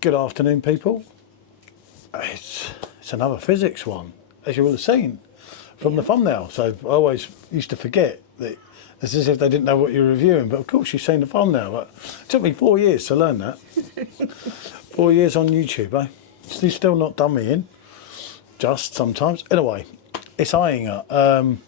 Good afternoon, people. It's another physics one, as you will have seen from the thumbnail. So I always used to forget that it's as if they didn't know what you're reviewing, but of course you've seen the thumbnail. But it took me 4 years to learn that. 4 years on YouTube, eh? She's still not done me in, just sometimes. Anyway, it's Ayinger. I'm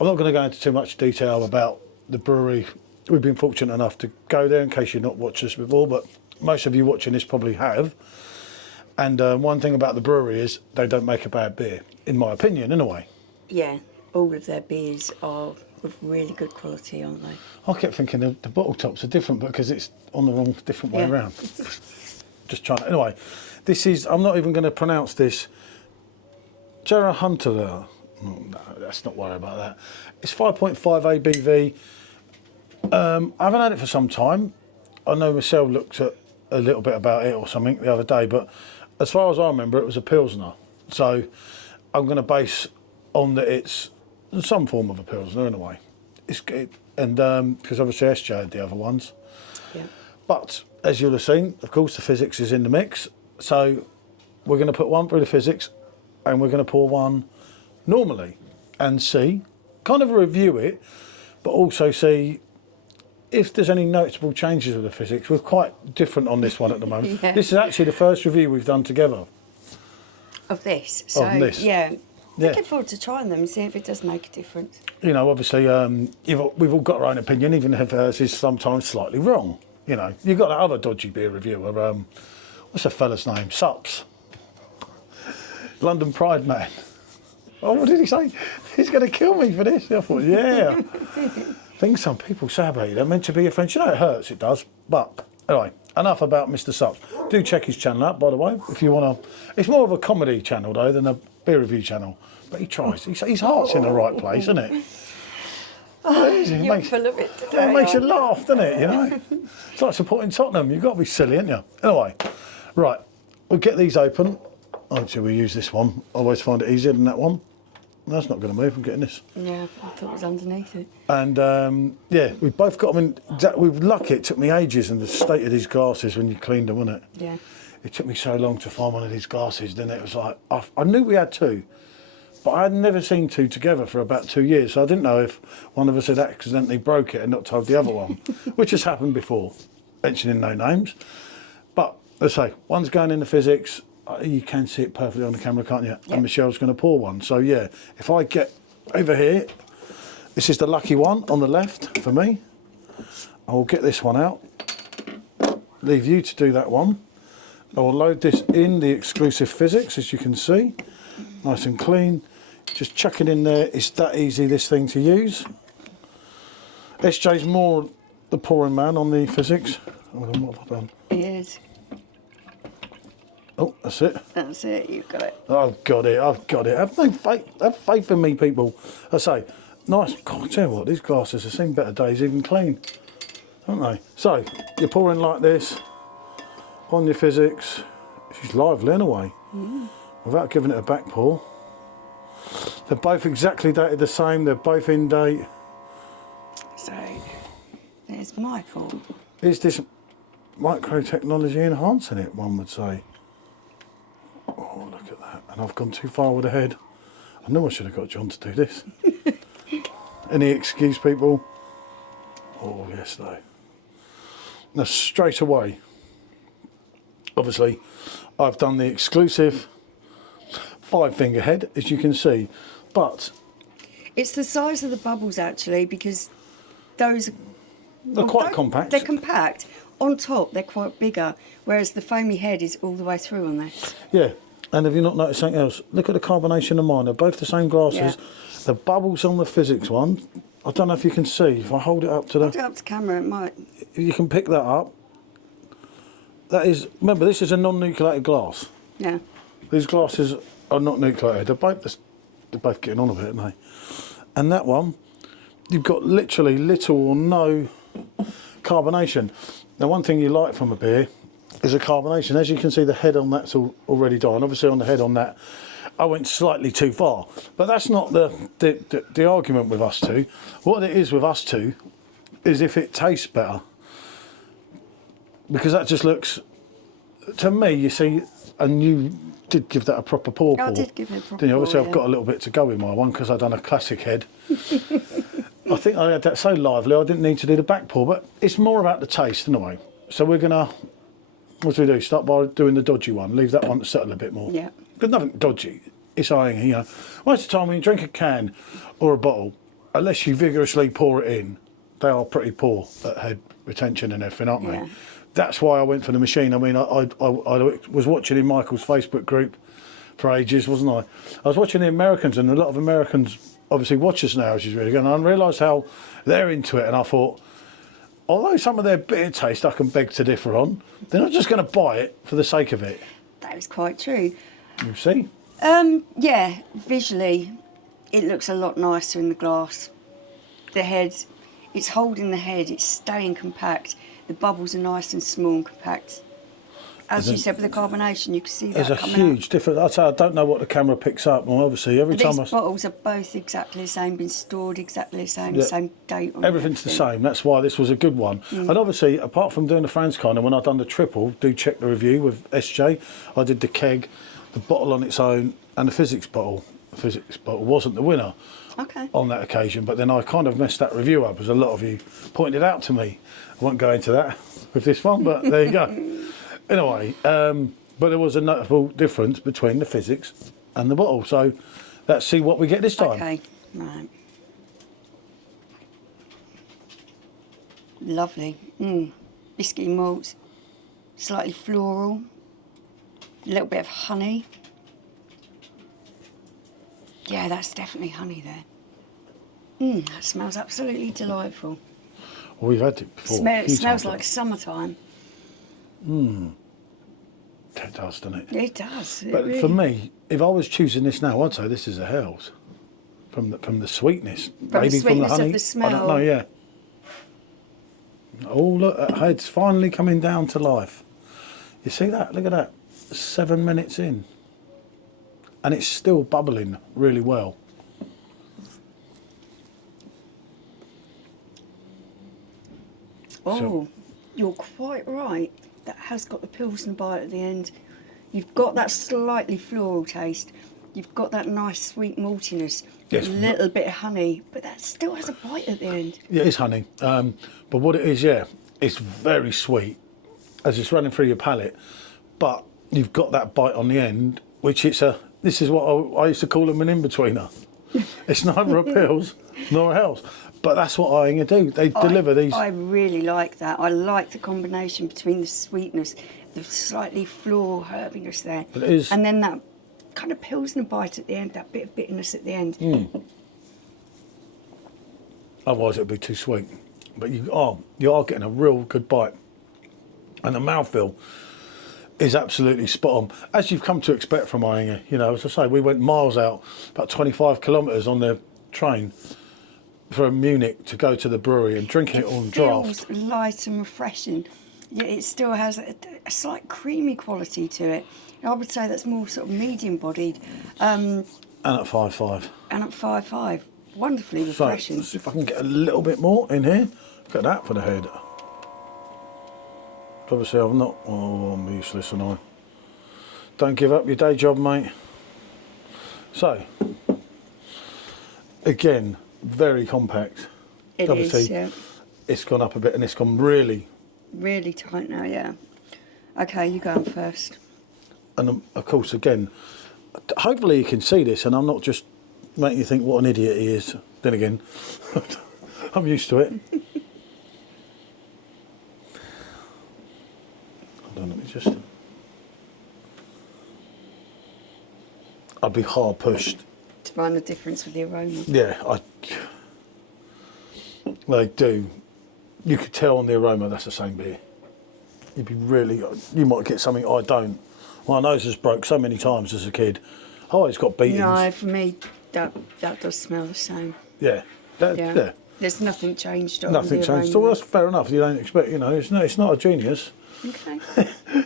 not going to go into too much detail about the brewery. We've been fortunate enough to go there, in case you've not watched this before, but most of you watching this probably have. And one thing about the brewery is they don't make a bad beer, in my opinion, in a way. Yeah, all of their beers are of really good quality, aren't they? I kept thinking the bottle tops are different because it's on the wrong, different way around. Just trying to, anyway, this is, I'm not even going to pronounce this, Jahrhundert. No, let's not worry about that. It's 5.5 ABV. I haven't had it for some time. I know Michelle looked at a little bit about it or something the other day, but as far as I remember, it was a Pilsner. So I'm going to base on that it's some form of a Pilsner in a way. And because obviously SJ had the other ones. Yeah. But as you'll have seen, of course, the Fizzics is in the mix. So we're going to put one through the Fizzics and we're going to pour one normally and see, kind of review it, but also see if there's any noticeable changes with the Fizzics. We're quite different on this one at the moment. Yeah. This is actually the first review we've done together. Of this? So, of this. Yeah. Looking forward to trying them and see if it does make a difference. You know, obviously, we've all got our own opinion, even if hers is sometimes slightly wrong. You know, you've got that other dodgy beer reviewer, what's the fella's name? Sups. London Pride man. Oh, what did he say? He's going to kill me for this. I thought, yeah. Things some people say about you, they're meant to be your friends. You know, it hurts, it does. But anyway, enough about Mr. Sups. Do check his channel out, by the way, if you want to. It's more of a comedy channel, though, than a beer review channel. But he tries. His heart's in the right place, isn't it? Oh, you're full of it today. It makes you laugh, doesn't it? You know, it's like supporting Tottenham. You've got to be silly, haven't you? Anyway, right, we'll get these open. Actually, we use this one. I always find it easier than that one. That's not going to move. I'm getting this. Yeah, I thought it was underneath it. And yeah, we've both got them in. We were lucky. It took me ages, and the state of these glasses when you cleaned them, wasn't it? Yeah. It took me so long to find one of these glasses. Then it was like I knew we had two, but I had never seen two together for about 2 years. So I didn't know if one of us had accidentally broke it and not told the other one, which has happened before. Mentioning no names, but let's say one's going in the Fizzics. You can see it perfectly on the camera, can't you? Yep. And Michelle's going to pour one. So yeah, if I get over here, this is the lucky one on the left for me. I will get this one out. Leave you to do that one. I will load this in the exclusive Fizzics, as you can see. Nice and clean. Just chuck it in there. It's that easy, this thing to use. SJ's more the pouring man on the Fizzics. What have I done? He is. Oh, that's it. That's it, you've got it. I've got it, I've got it. Have faith in me, people. I say, nice. God, I tell you what, these glasses have seen better days, even clean, haven't they? So, you're pouring like this on your Fizzics. She's lively anyway, without giving it a back pour. They're both exactly dated the same, they're both in date. So, there's Michael. Is this micro technology enhancing it, one would say? Oh, look at that. And I've gone too far with the head. I knew I should have got John to do this. Any excuse, people? Oh, yes, though. Now, straight away, obviously, I've done the exclusive 5-finger head, as you can see, but it's the size of the bubbles, actually, because those they're quite compact. They're compact. On top, they're quite bigger, whereas the foamy head is all the way through on this. Yeah, and have you not noticed something else? Look at the carbonation of mine. They're both the same glasses. Yeah. The bubbles on the Fizzics one, I don't know if you can see. If I hold it up to Hold it up to camera, it might. You can pick that up. That is, remember, this is a non-nucleated glass. Yeah. These glasses are not nucleated. They're both getting on a bit, aren't they? And that one, you've got literally little or no carbonation. Now, one thing you like from a beer is a carbonation. As you can see, the head on that's already done. Obviously, on the head on that, I went slightly too far. But that's not the argument with us two. What it is with us two is if it tastes better. Because that just looks to me, you see, and you did give that a proper pour. I did give it a proper Didn't you? Obviously, pour, I've got a little bit to go in my one because I've done a classic head. I think I had that so lively, I didn't need to do the back pour, but it's more about the taste anyway. So we're gonna, what do we do? Start by doing the dodgy one. Leave that one to settle a bit more. Yeah. There's nothing dodgy. It's Ayinger, you know. Most of the time when you drink a can or a bottle, unless you vigorously pour it in, they are pretty poor at head retention and everything, aren't they? Yeah. That's why I went for the machine. I mean, I was watching in Michael's Facebook group for ages, wasn't I? I was watching the Americans, and a lot of Americans obviously watch us now, which is really good. And I realised how they're into it, and I thought, although some of their beer taste I can beg to differ on, they're not just going to buy it for the sake of it. That is quite true. You see? Yeah, visually, it looks a lot nicer in the glass. The head, it's holding the head, it's staying compact. The bubbles are nice and small and compact. As you said, with the carbonation, you can see that There's a coming huge up. difference. I'd say I don't know what the camera picks up. Well, obviously, every These time bottles are both exactly the same, been stored exactly the same, Yeah. the same date on everything's the everything. same. That's why this was a good one. And obviously, apart from doing the France kind of, when I've done the triple, do check the review with SJ. I did the keg, the bottle on its own, and the Fizzics bottle. The Fizzics bottle wasn't the winner Okay. on that occasion, but then I kind of messed that review up, as a lot of you pointed out to me. I won't go into that with this one, but there you go. Anyway, but there was a notable difference between the Fizzics and the bottle. So let's see what we get this time. Okay, right. Lovely. Biscuity malts, slightly floral, a little bit of honey. Yeah, that's definitely honey there. That smells absolutely delightful. Well, we've had it before. a It few smells times, like summertime. It does, doesn't it? It does. It But really- for me, if I was choosing this now, I'd say this is a Hell's. From the sweetness, maybe the from the sweetness of honey. the smell. I don't know. Yeah. Oh look, that head's finally coming down to life. You see that? Look at that. 7 minutes in, and it's still bubbling really well. Oh, you're quite right. That has got the Pilsner bite at the end. You've got that slightly floral taste. You've got that nice sweet maltiness. Yes. A little bit of honey, but that still has a bite at the end. Yeah, it's honey. But what it is, yeah, it's very sweet as it's running through your palate. But you've got that bite on the end, which this is what I used to call them an in-betweener. It's neither a Pils nor a Hell's. But that's what Ayinger do. They deliver these. I really like that. I like the combination between the sweetness, the slightly floral herbiness there, But it is- and then that kind of Pilsner bite at the end, that bit of bitterness at the end. Otherwise, it would be too sweet. But you are getting a real good bite. And the mouthfeel is absolutely spot on, as you've come to expect from Ayinger. You know, as I say, we went miles out, about 25 kilometres on the train from Munich to go to the brewery and drinking it on draft. Feels light and refreshing, yet it still has a slight creamy quality to it. I would say that's more sort of medium-bodied, And at 5.5. and at 5.5, wonderfully So, refreshing. let's see if I can get a little bit more in here. Look at that for the head. Obviously, I'm not. Oh, I'm useless, and I. Don't give up your day job, mate. So, again, very compact. It Obviously, is, yeah. it's gone up a bit, and it's gone really. Really tight now, yeah. Okay, you go on first. And of course, again, hopefully you can see this, and I'm not just making you think what an idiot he is. Then again, I'm used to it. Hold on, let me just. I'd be hard pushed. To find the difference with the aroma. Yeah, they do. You could tell on the aroma that's the same beer. You'd be really. You might get something I don't. My nose has broke so many times as a kid. Oh, it's got beatings. No, for me, that does smell the same. Yeah. Yeah. There's nothing changed on Nothing the changed. aroma. Well, that's fair enough. You don't expect, you know, it's not a genius. Okay.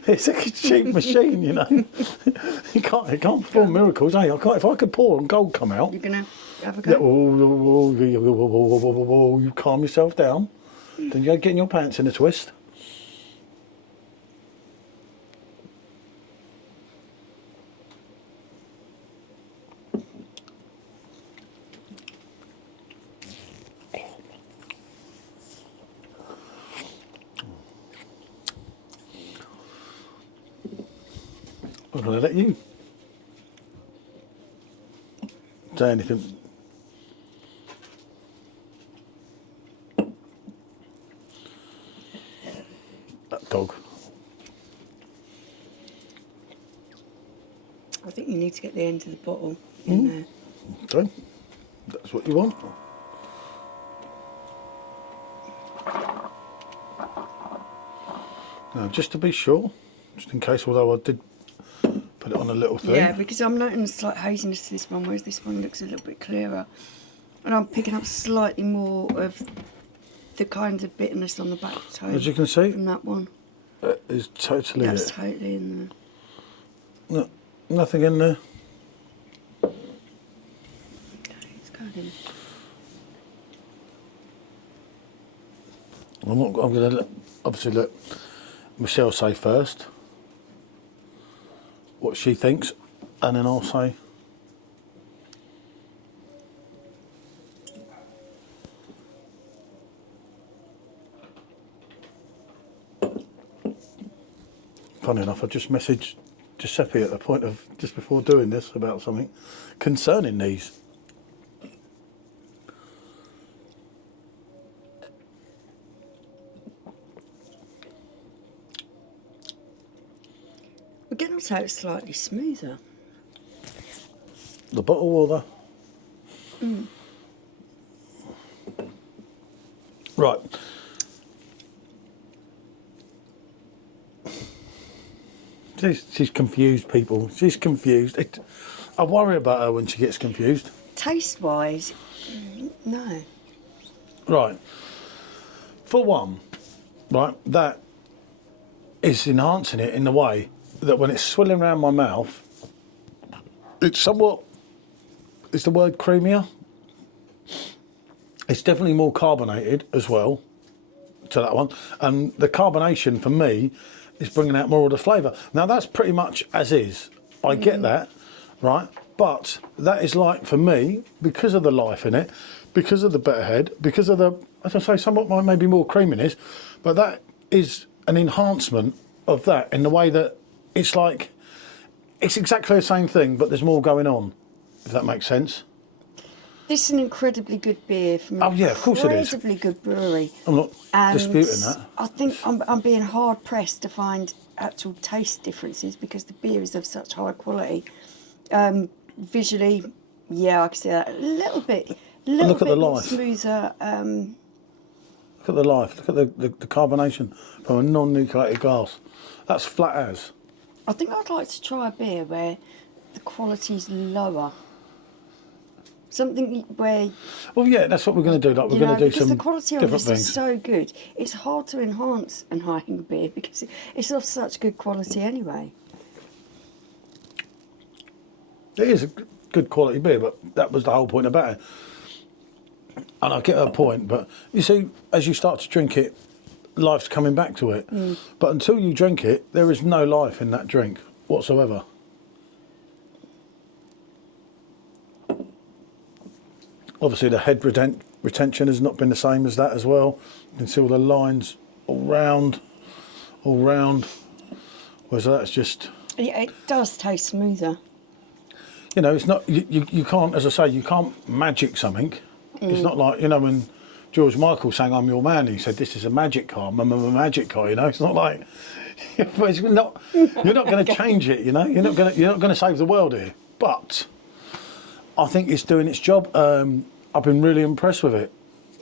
It's a cheap machine, you know. it can't perform miracles, eh? If I could pour and gold come out. You're going to have a Yeah, go? you calm yourself down. Then you get in your pants in a twist. I'm going to let you say anything. That dog. I think you need to get the end of the bottle in there. Okay, that's what you want. Now, just to be sure, just in case, although I did put it on a little thing. Yeah, because I'm noting a slight haziness to this one, whereas this one looks a little bit clearer. And I'm picking up slightly more of the kind of bitterness on the back toe. As you can see, from that one. that is totally That's it. totally in No, nothing in there. there. Okay, it's going in. I'm going to obviously let Michelle say first what she thinks, and then I'll say. Funny enough, I just messaged Giuseppe at the point of just before doing this about something concerning these. Again, I'll say it's slightly smoother. The bottle or the... Right. She's confused, people. She's confused. I worry about her when she gets confused. Taste-wise, no. Right. For one, right, that is enhancing it in the way that when it's swilling around my mouth, it's somewhat, is the word creamier? It's definitely more carbonated as well to that one. And the carbonation for me is bringing out more of the flavour. Now that's pretty much as is. I get that, right? But that is like, for me, because of the life in it, because of the better head, because of the, as I say, somewhat maybe more creaminess, but that is an enhancement of that in the way that it's like, it's exactly the same thing, but there's more going on, if that makes sense. This is an incredibly good beer from an of course it is. incredibly good brewery. I'm not And disputing that. I think I'm being hard pressed to find actual taste differences because the beer is of such high quality. Visually, yeah, I can see that a little bit Look at the more life. smoother. Look at the life. Look at the carbonation from a non-nucleated glass. That's flat as. I think I'd like to try a beer where the quality's lower. Something where, Well, yeah, that's what we're going to do. Like, we're going to do because some the quality of different this things. is so good. It's hard to enhance an Ayinger beer because it's of such good quality anyway. It is a good quality beer, but that was the whole point about it. And I get her point, but you see, as you start to drink it, life's coming back to it. But until you drink it, there is no life in that drink whatsoever. Obviously, the head retention has not been the same as that as well. You can see all the lines all round. Whereas that's just... Yeah, it does taste smoother. You know, it's not, you can't, as I say, you can't magic something. It's not like, you know, when George Michael sang I'm Your Man, he said, this is a magic car, I'm a magic car, you know. It's not like, it's not, you're not going to change it, you know. You're not going to save the world here. But I think it's doing its job. I've been really impressed with it.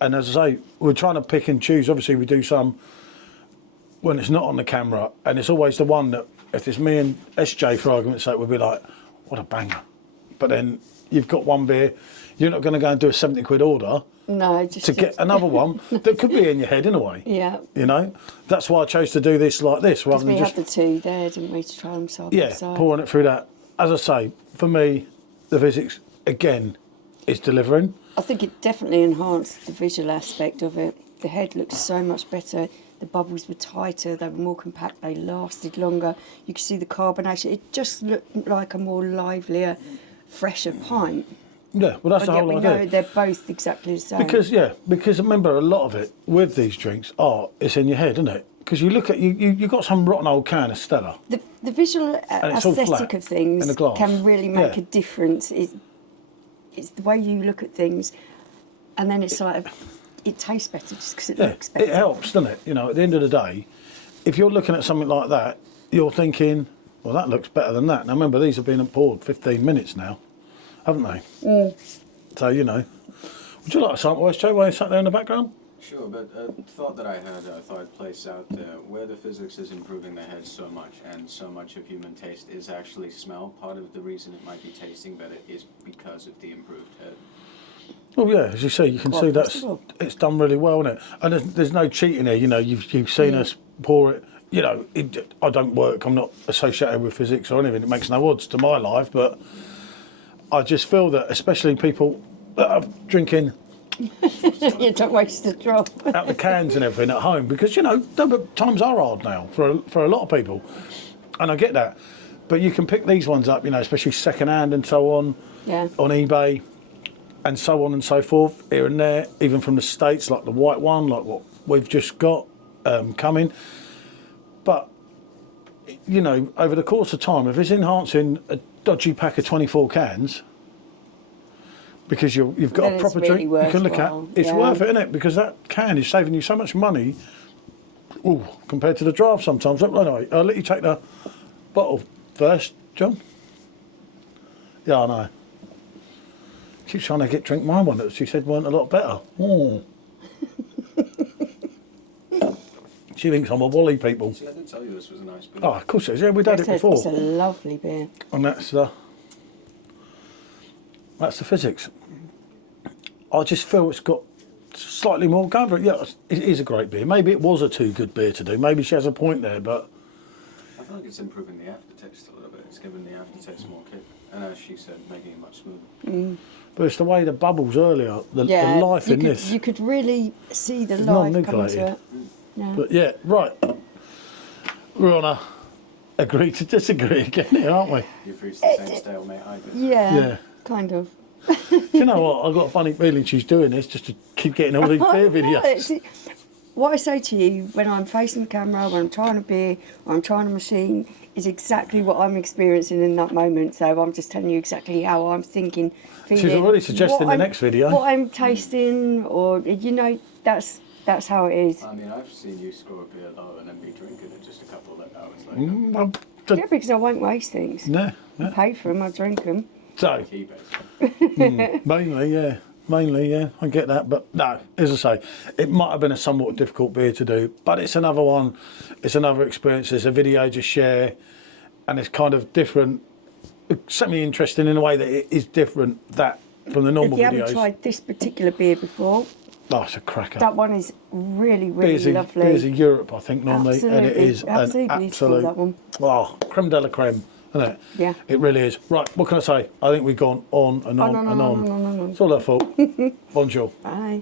And as I say, we're trying to pick and choose. Obviously, we do some when it's not on the camera, and it's always the one that, if it's me and SJ, for argument's sake, we'll be like, what a banger. But then you've got one beer, you're not going to go and do a 70 quid order No, just to get another one that could be in your head in a way. Yeah. You know? That's why I chose to do this like this, rather Because we than had just... the two there, didn't we, to try them side by Yeah, side. pouring it through that. As I say, for me, the Fizzics, again, is delivering. I think it definitely enhanced the visual aspect of it. The head looks so much better. The bubbles were tighter, they were more compact, they lasted longer. You could see the carbonation. It just looked like a more livelier, fresher pint. Yeah, well, that's But the yet whole we idea. know they're both exactly the same. Because remember, a lot of it with these drinks it's in your head, isn't it? because you look at you got some rotten old can of Stella. The visual it's all flat aesthetic of things in the glass. can really make Yeah. a difference. It's the way you look at things, and then it's like it tastes better just because it looks better. It helps, doesn't it? You know, at the end of the day, if you're looking at something like that, you're thinking, well, that looks better than that. Now remember, these have been poured 15 minutes now, haven't they? So you know, would you like a sample, Joe, while you sat there in the background? Sure, but a thought that I had, I thought I'd place out where the physics is improving the head so much, and so much of human taste is actually smell. Part of the reason it might be tasting better is because of the improved head. Well, yeah, as you see, you can see it's done really well, isn't it? And there's no cheating here. You know, you've seen us pour it. You know, I don't work. I'm not associated with physics or anything. It makes no odds to my life, but I just feel that, especially people that are drinking. You don't waste a drop. Out the cans and everything at home, because you know times are hard now for a lot of people, and I get that. But you can pick these ones up, you know, especially second hand and so on, on eBay, and so on and so forth, here and there, even from the States, like the white one, like what we've just got coming. But you know, over the course of time, if it's enhancing a dodgy pack of 24 cans. Because you've got Then a proper it's really drink you can look at. worthwhile, It's yeah. worth it, isn't it? Because that can is saving you so much money compared to the draft sometimes. Look, anyway, I'll let you take the bottle first, John. Yeah, I know. She's trying to drink my one that she said weren't a lot better. She thinks I'm a wally, people. See, I did tell you this was a nice beer. Oh, of course it is. Yeah, we've had it before. It's a lovely beer. And that's the physics. I just feel it's got slightly more going for it. Yeah, it is a great beer. Maybe it was a too good beer to do. Maybe she has a point there, but I feel like it's improving the aftertaste a little bit. It's giving the aftertaste more kick. And as she said, making it much smoother. but it's the way the bubbles earlier, the life in this. You could really see the It's life coming non-nucleated. to it. Yeah. But yeah, right. We're on a agree to disagree again here, aren't we? You've reached the same stalemate I did. Yeah, kind of. Do you know what? I've got a funny feeling she's doing this just to keep getting all these beer videos. What I say to you when I'm facing the camera, when I'm trying a beer, or I'm trying a machine, is exactly what I'm experiencing in that moment. So I'm just telling you exactly how I'm thinking, feeling. She's already suggesting the next video. What I'm tasting, or you know, that's how it is. I mean, I've seen you score a beer low and then be drinking it just a couple of hours later. Yeah, because I won't waste things. No. I pay for them, I drink them. So, Keep it. mainly, yeah, I get that. But no, as I say, it might have been a somewhat difficult beer to do, but it's another one, it's another experience. It's a video to share, and it's kind of different. It's something interesting in a way that it is different from the normal If you videos. haven't tried this particular beer before, Oh, it's a cracker. that one is really, really lovely. Beers of Europe, I think, normally, and it is Absolutely an beautiful, absolute, that one. oh, creme de la creme, isn't it? Yeah. It really is. Right, what can I say? I think we've gone on and on and on. No. It's all our fault. Bonjour. Bye.